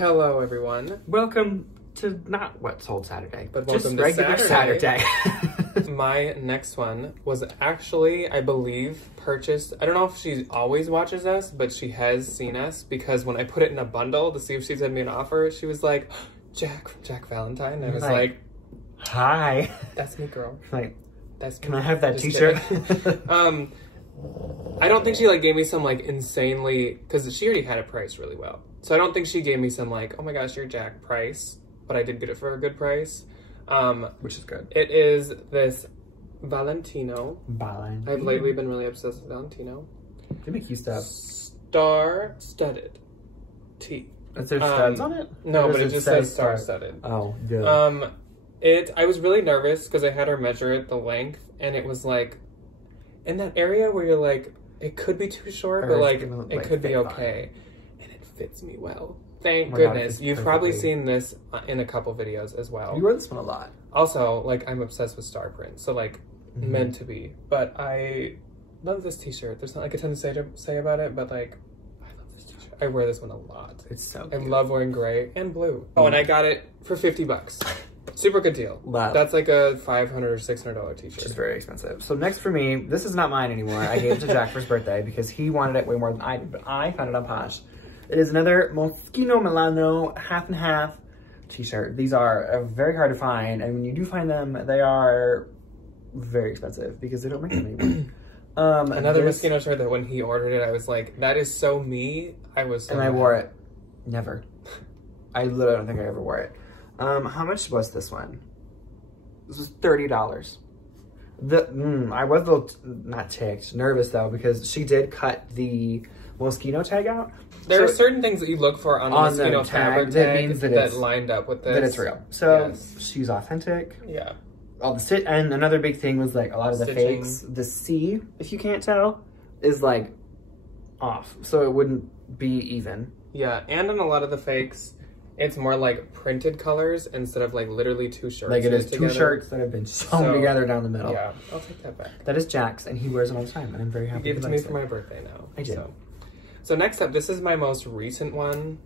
Hello, everyone. Welcome to not What's Sold Saturday, but welcome just to regular Saturday. My next one was actually, I believe, purchased. I don't know if she always watches us, but she has seen us because when I put it in a bundle to see if she'd send me an offer, she was like, Jack Valentine. And I was like, hi. That's me, girl. Like, that's me. can I have that t-shirt? I don't think she like gave me some like insanely, because she already had it priced really well. So I don't think she gave me some like, oh my gosh, you're Jack price, but I did get it for a good price. Which is good. It is this Valentino. Valentino. I've lately been really obsessed with Valentino. They make cute stuff. Star-studded tee. Is there studs on it? No, but it just says star-studded. Oh, good. I was really nervous because I had her measure it, the length, and it was like, in that area where you're like, it could be too short, but like, it could be okay. And it fits me well. Thank goodness. You've probably seen this in a couple videos as well. You wear this one a lot. Also, like, I'm obsessed with star print, so like, meant to be. But I love this t-shirt. There's not like a ton to say about it, but like, I love this t-shirt. I wear this one a lot. It's so I cute. love wearing gray and blue. Oh, and I got it for 50 bucks. Super good deal. Love. That's like a $500 or $600 t-shirt. Which is very expensive. So next for me, this is not mine anymore. I gave it to Jack for his birthday because he wanted it way more than I did, but I found it on Posh. It is another Moschino Milano half and half t-shirt. These are very hard to find, and when you do find them, they are very expensive because they don't make them anymore. Another Moschino shirt that when he ordered it, I was like, that is so me. I was so And I wore it. Never. I literally don't think I ever wore it. How much was this one? This was $30. I was a little, not ticked, nervous though, because she did cut the Moschino tag out. There are certain things that you look for on the Moschino fabric tag that lined up with this. That it's real. So yes. She's authentic. Yeah. All the and another big thing was like a lot of the fakes. The C, if you can't tell, is like off, so it wouldn't be even. Yeah, and in a lot of the fakes, it's more like printed colors instead of like literally two shirts. Like it is two shirts that have been sewn together down the middle. Yeah, I'll take that back. That is Jack's, and he wears it all the time, and I'm very happy. He gave it to me for my birthday now. I did. So next up, this is my most recent one,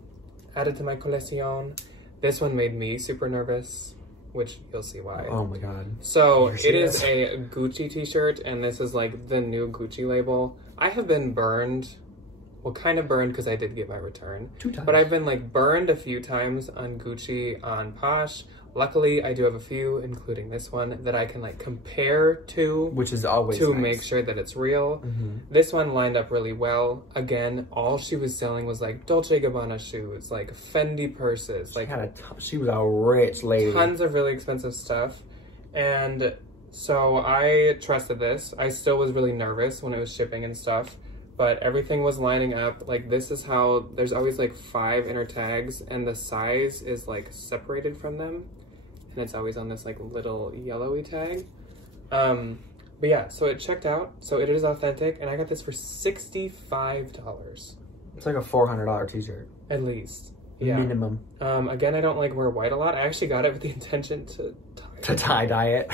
added to my colección. This one made me super nervous, which you'll see why. Oh my god. So it is a Gucci t-shirt, and this is like the new Gucci label. I have been burned. Well, kind of burned because I did get my return. 2 times. But I've been like burned a few times on Gucci, on Posh. Luckily, I do have a few, including this one, that I can like compare to. Which is always to nice. Make sure that it's real. This one lined up really well. Again, all she was selling was like Dolce & Gabbana shoes, like Fendi purses. Like she was a rich lady. Tons of really expensive stuff. And so I trusted this. I still was really nervous when it was shipping and stuff. But everything was lining up. Like this is how, there's always like 5 inner tags and the size is like separated from them. And it's always on this like little yellowy tag. But yeah, so it checked out. So it is authentic and I got this for $65. It's like a $400 t-shirt. At least. Yeah. Minimum. Again, I don't like wear white a lot. I actually got it with the intention to tie-dye it.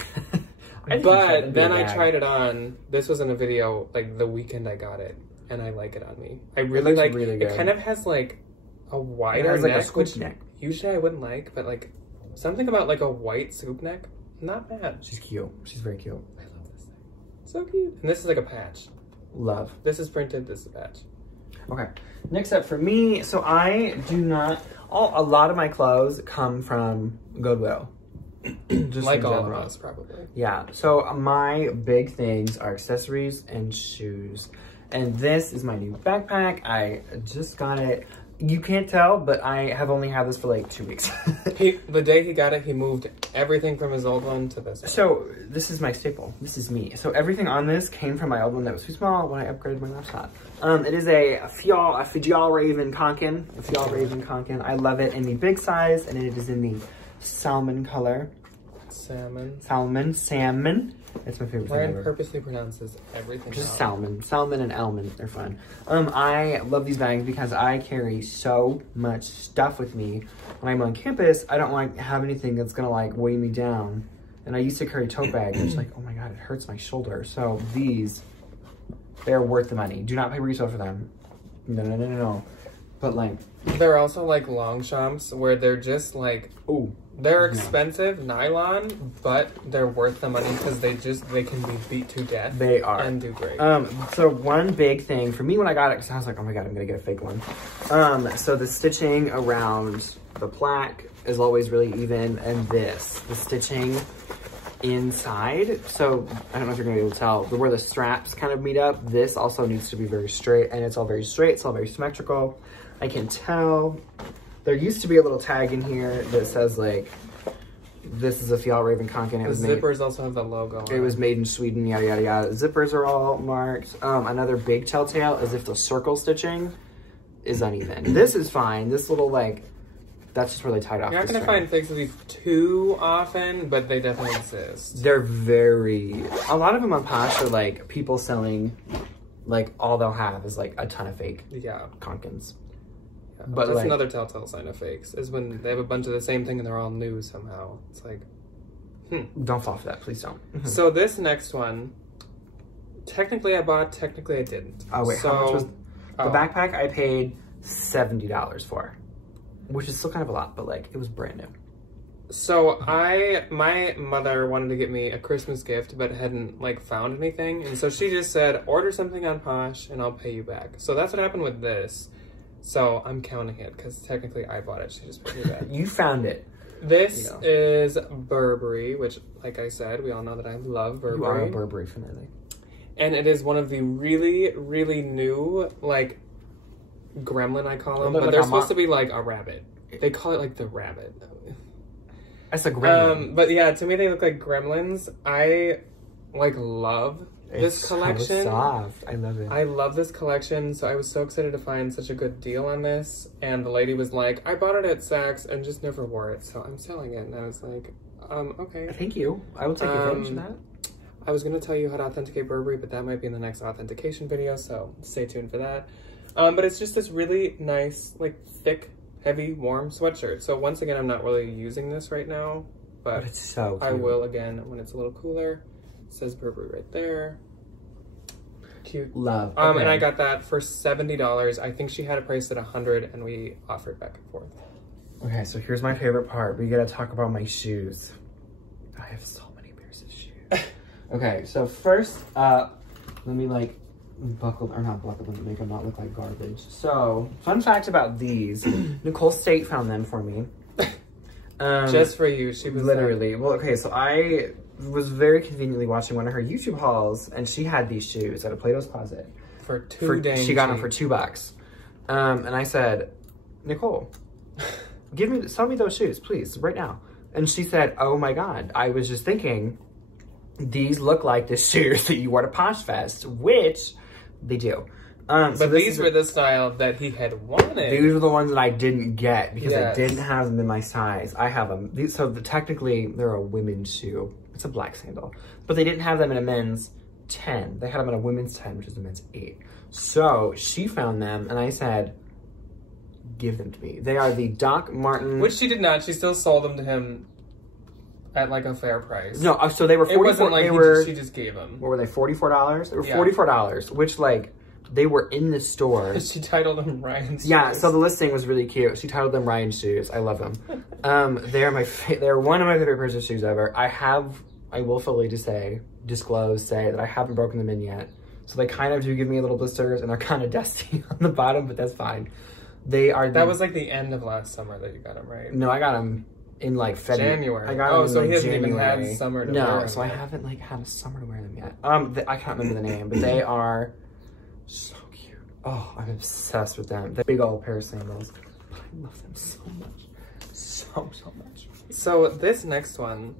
But then I tried it on. This was in a video like the weekend I got it. And I like it on me. I really like it. It kind of has like a wider neck, like a scoop neck. Usually I wouldn't like, but like something about like a white scoop neck, not bad. She's cute. She's very cute. I love this thing. So cute. And this is like a patch. Love. This is printed, this is a patch. Okay. Next up for me, so I do not, a lot of my clothes come from Goodwill. Just like all of us, probably. Yeah. So my big things are accessories and shoes. And this is my new backpack. I just got it. You can't tell, but I have only had this for like 2 weeks. The day he got it, he moved everything from his old one to this one. So this is my staple. This is me. So everything on this came from my old one that was too small when I upgraded my laptop. It is a Fjallraven Conkin. I love it in the big size, and it is in the salmon color. Salmon. It's my favorite thing Ryan ever. purposely pronounces everything Just salmon. Salmon and almond. They're fun. I love these bags because I carry so much stuff with me. When I'm on campus, I don't like have anything that's gonna like weigh me down. And I used to carry a tote bag, and it's like, oh my god, it hurts my shoulder. So these, they're worth the money. Do not pay retail for them. No. But like, they're also like Longchamps where they're just like, ooh, they're expensive nylon, but they're worth the money because they can be beat to death. They are. And do great. So one big thing for me when I got it, because I was like, oh my God, I'm gonna get a fake one. So the stitching around the plaque is always really even, and the stitching inside, so I don't know if you're gonna be able to tell, but where the straps kind of meet up, this also needs to be very straight, and it's all very straight, it's all very symmetrical. I can tell. There used to be a little tag in here that says like, this is a Fjallraven Conken. The zippers also have the logo on it. Was made in Sweden, yada, yada, yada. Zippers are all marked. Another big telltale is if the circle stitching is uneven. This is fine. This little like, that's just where they tied off. You're not going to find fakes of these too often, but they definitely exist. They're very, a lot of them on Posh are like people selling, like all they'll have is like a ton of fake Conkens. But that's like, another telltale sign of fakes, is when they have a bunch of the same thing and they're all new somehow. It's like, Don't fall for that, please don't. So this next one, technically I bought, technically I didn't. Oh wait, how much was the backpack? I paid $70 for, which is still kind of a lot, but like it was brand new. So my mother wanted to get me a Christmas gift, but hadn't like found anything. And so she just said, order something on Posh and I'll pay you back. So that's what happened with this. So I'm counting it because technically I bought it. She just paid me back. You found it. This is Burberry, which, like I said, we all know that I love Burberry. You are a Burberry fan. And it is one of the really, really new, like, gremlin, I call them. But they're supposed to be like a rabbit. They call it like the rabbit. That's a gremlin. But yeah, to me they look like gremlins. I, like, love this collection. So soft. I love it. I love this collection, so I was so excited to find such a good deal on this. And the lady was like, I bought it at Saks and just never wore it, so I'm selling it. And I was like, okay. Thank you. I will take advantage of that. I was going to tell you how to authenticate Burberry, but that might be in the next authentication video, so stay tuned for that. But it's just this really nice, like, thick, heavy, warm sweatshirt. So once again, I'm not really using this right now, but it's so cute. I will again when it's a little cooler. It says Burberry right there. Cute. Love. Okay. And I got that for $70. I think she had it priced at $100 and we offered back and forth. Okay, so here's my favorite part. We gotta talk about my shoes. I have so many pairs of shoes. Okay, so first up, let me like not buckle them to make them not look like garbage. So, fun fact about these. Nicole State found them for me. Just for you. She was literally. Well, okay, so I was very conveniently watching one of her YouTube hauls, and she had these shoes at a Plato's Closet. She got them for $2. And I said, Nicole, sell me those shoes, please, right now. And she said, oh my God, I was just thinking, these look like the shoes that you wore to Posh Fest, which they do. But these were the style that he had wanted. These were the ones that I didn't get because I didn't have them in my size. I have them. Technically, they're a women's shoe. It's a black sandal. But they didn't have them in a men's 10. They had them in a women's 10, which is a men's 8. So she found them, and I said, give them to me. They are the Doc Martin. Which she did not. She still sold them to him at like a fair price. No, so they were $44. It wasn't like she just gave them. What were they, $44? They were $44, which like, they were in the store. She titled them Ryan's shoes. Yeah, so the listing was really cute. She titled them Ryan's shoes. I love them. They're one of my favorite pairs of shoes ever. I will fully say that I haven't broken them in yet. So they kind of do give me a little blisters and they're kind of dusty on the bottom, but that's fine. That was like the end of last summer that you got them, right? No, I got them in like February. January. I got them so in, he like, hasn't even January. had summer to wear them. No, so I haven't like had a summer to wear them yet. I can't remember the name, but they are so cute. Oh, I'm obsessed with them. They're big old pair of sandals. I love them so much. So much. So this next one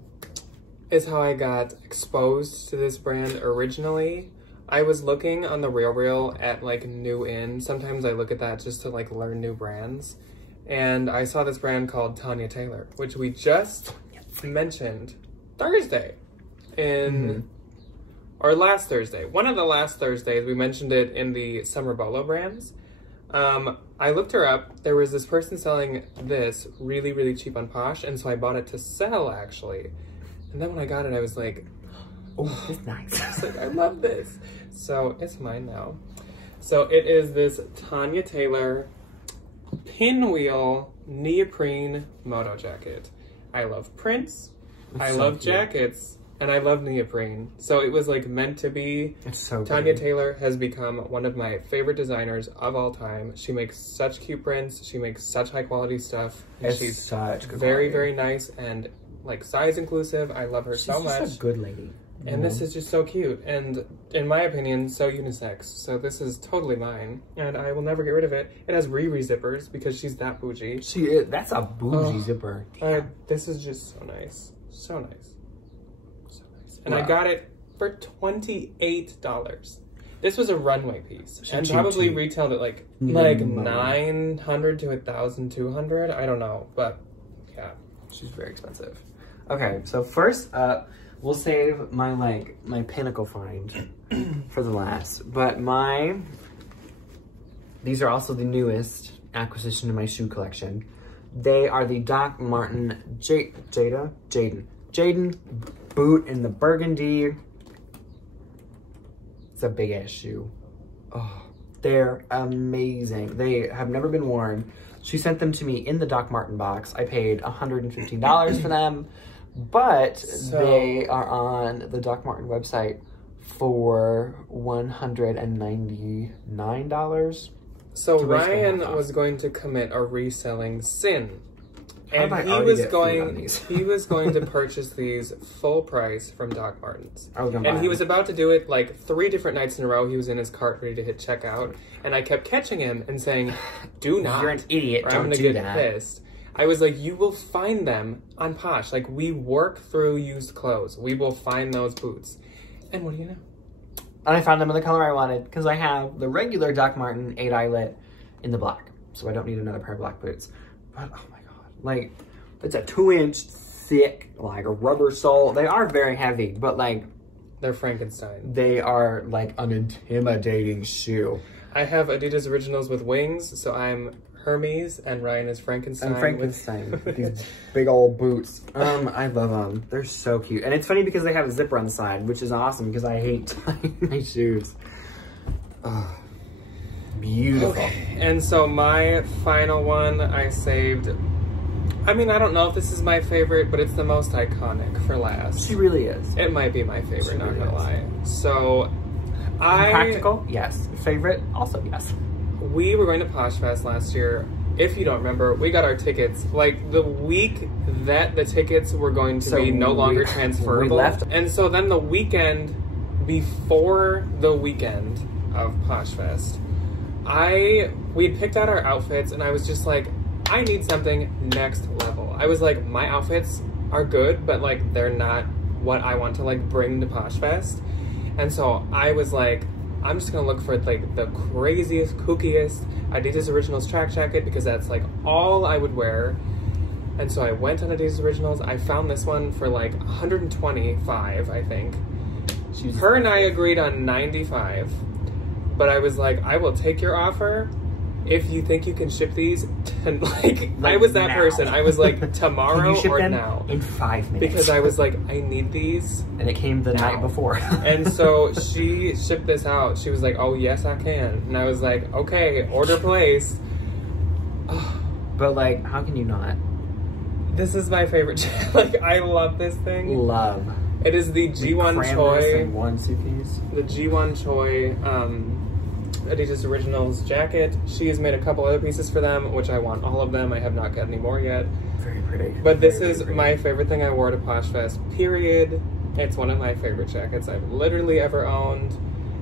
is how I got exposed to this brand originally. I was looking on the RealReal at like new in. Sometimes I look at that just to like learn new brands. And I saw this brand called Tanya Taylor, which we just mentioned Thursday or last Thursday. One of the last Thursdays, we mentioned it in the Summer Bolo brands. I looked her up. There was this person selling this really, really cheap on Posh, and so I bought it to sell, actually. And then when I got it, I was like, oh, it's nice. I was like, I love this. So it's mine now. So it is this Tanya Taylor Pinwheel Neoprene Moto jacket. I love prints, I love jackets, and I love neoprene. So it was like meant to be. It's so Tanya pretty. Taylor has become one of my favorite designers of all time. She makes such cute prints. She makes such high quality stuff. And she's such good very, quality. very nice and like size inclusive. I love her so much. She's a good lady. And this is just so cute. And in my opinion, so unisex. So this is totally mine. And I will never get rid of it. It has Riri zippers because she's that bougie. She is. That's a bougie zipper. This is just so nice. So nice. So nice. And I got it for $28. This was a runway piece. And probably retailed at like 900 to 1,200. I don't know. But yeah. She's very expensive. Okay, so first up, we'll save my pinnacle find for the last. But these are also the newest acquisition in my shoe collection. They are the Doc Martin Jaden boot in the burgundy. It's a big ass shoe. Oh, they're amazing. They have never been worn. She sent them to me in the Doc Martin box. I paid $115 for them. But they are on the Doc Martin website for $199. So Ryan was going to commit a reselling sin. And he was going to purchase these full price from Doc Martens. And he was about to do it like 3 different nights in a row. He was in his cart ready to hit checkout. And I kept catching him and saying, do not. You're an idiot. Or I'm going to get pissed. I was like, you will find them on Posh. Like, we work through used clothes. We will find those boots. And what do you know? And I found them in the color I wanted because I have the regular Doc Marten 8 eyelet in the black. So I don't need another pair of black boots. But, oh my God. Like, it's a 2-inch thick, like, a rubber sole. They are very heavy, but, like... They're Frankenstein. They are, like, an intimidating shoe. I have Adidas Originals with wings, so I'm Hermes, and Ryan is Frankenstein. I'm Frankenstein with these big old boots. I love them. They're so cute. And it's funny because they have a zipper on the side, which is awesome because I hate tying my shoes. Beautiful. Okay. And so my final one I saved. I mean, I don't know if this is my favorite, but it's the most iconic for last. She really is. It might be my favorite, not gonna lie. So, Practical? Yes. Favorite? Also yes. We were going to Posh Fest last year. If you don't remember, we got our tickets like the week that the tickets were going to be no longer transferable. We left. And so then the weekend before the weekend of Posh Fest, we had picked out our outfits and I was just like, I need something next level. I was like, my outfits are good, but like they're not what I want to like bring to Posh Fest. And so I was like, I'm just gonna look for like the craziest, kookiest Adidas Originals track jacket because that's like all I would wear. And so I went on Adidas Originals. I found this one for like $125, I think. Her and I agreed on $95, but I was like, I will take your offer if you think you can ship these. And like I was that person. I was like, tomorrow or now. In 5 minutes. Because I was like, I need these. And it came the night before. And so she shipped this out. She was like, oh yes, I can. And I was like, okay, order placed. But like, how can you not? This is my favorite. Like, I love this thing. Love. It is the G1 Choi. The G1 Choi Adidas Originals jacket. She has made a couple other pieces for them, which I want all of them. I have not got any more yet. Very pretty. But this is my favorite thing I wore to Posh Fest, period. It's one of my favorite jackets I've literally ever owned.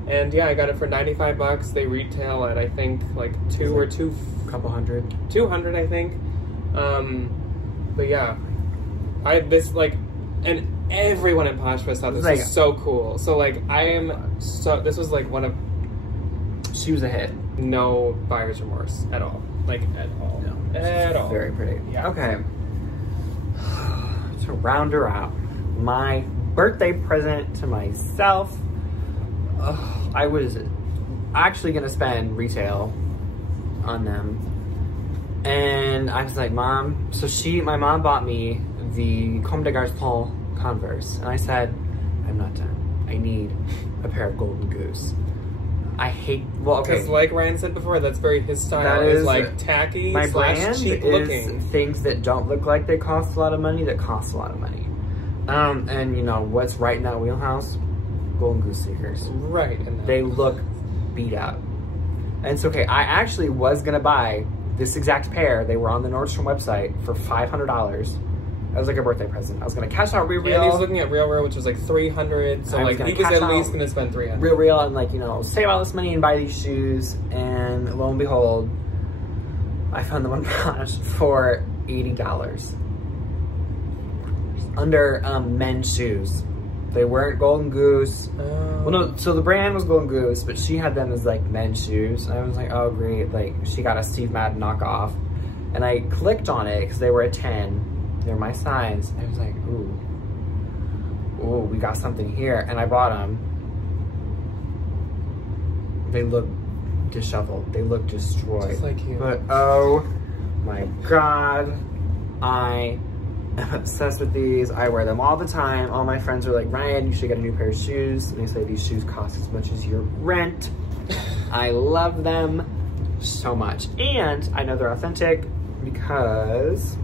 And yeah, I got it for $95. They retail at, I think, like couple hundred. 200, I think. But yeah, and everyone at Posh Fest thought this was so cool. So like, this was like one of, she was a hit. No buyer's remorse at all. Like, at all. No. At all. Very pretty. Yeah. Okay. To round her out, my birthday present to myself, I was actually gonna spend retail on them. And I was like, Mom, so my mom bought me the Comme des Garçons Converse. And I said, I'm not done. I need a pair of Golden Goose. I hate, well, okay. Because like Ryan said before, that's very his style. That is is like tacky my / brand cheap is looking. things that don't look like they cost a lot of money that cost a lot of money. And you know what's right in that wheelhouse? Golden Goose sneakers. Right. They look beat up. And it's okay. I actually was gonna buy this exact pair. They were on the Nordstrom website for $500. That was like a birthday present. I was gonna cash out Real Real. And he was looking at Real Real, which was like $300. So like he was at least gonna spend $300. Real Real and like, you know, save all this money and buy these shoes. And lo and behold, I found them on Posh for $80. Under men's shoes. They weren't Golden Goose. Well, no, so the brand was Golden Goose, but she had them as like men's shoes. And I was like, oh great, like she got a Steve Madden knockoff. And I clicked on it because they were a 10. They're my size. I was like, ooh, we got something here. And I bought them. They look disheveled. They look destroyed. Just like you. But oh my God, I am obsessed with these. I wear them all the time. All my friends are like, Ryan, you should get a new pair of shoes. And I say, these shoes cost as much as your rent. I love them so much. And I know they're authentic because,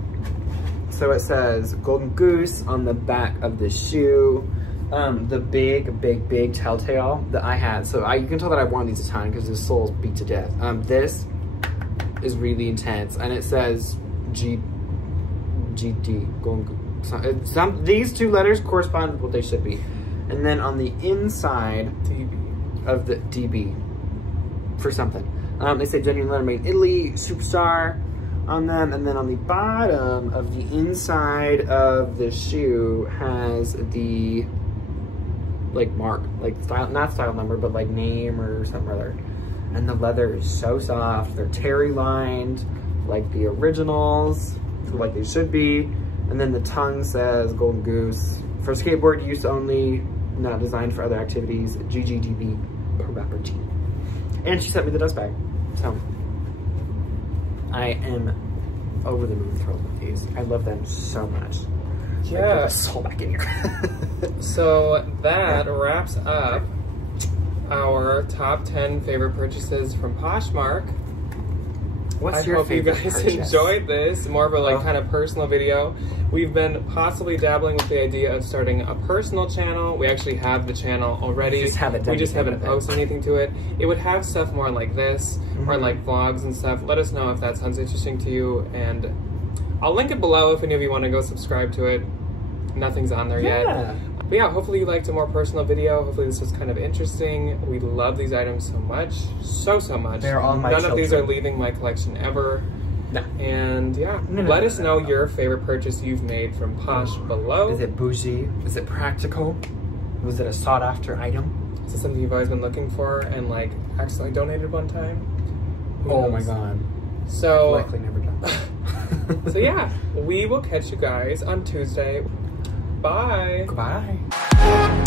so it says Golden Goose on the back of the shoe. The big telltale that I had. So you can tell that I've worn these a ton because the sole's beat to death. This is really intense. And it says GD, Golden Goose. These two letters correspond with what they should be. And then on the inside of the DB for something. They say genuine letter made in Italy, superstar on them. And then on the bottom of the inside of the shoe has the like mark, like style, not style number, but like name or something or other. And the leather is so soft. They're terry lined like the originals, like they should be. And then the tongue says Golden Goose. For skateboard use only, not designed for other activities. GGDB property. And she sent me the dust bag. So I am over the moon thrilled with these. I love them so much. Yeah. Put my soul back in here. So that wraps up our top 10 favorite purchases from Poshmark. What's your favorite purchase? I hope you guys enjoyed this. More of a like kind of personal video. We've been possibly dabbling with the idea of starting a personal channel. We actually have the channel already. We just haven't posted anything to it. It would have stuff more like this, or like vlogs and stuff. Let us know if that sounds interesting to you, and I'll link it below if any of you want to go subscribe to it. Nothing's on there yet. But yeah, hopefully you liked a more personal video. Hopefully this was kind of interesting. We love these items so much. So much. They're all my None of these are leaving my collection ever. No. And yeah, let us know your favorite purchase you've made from Posh below. Is it bougie? Is it practical? Was it a sought after item? Is it something you've always been looking for and like accidentally donated one time? Oh my God. So likely never done. So yeah, we will catch you guys on Tuesday. Bye. Goodbye.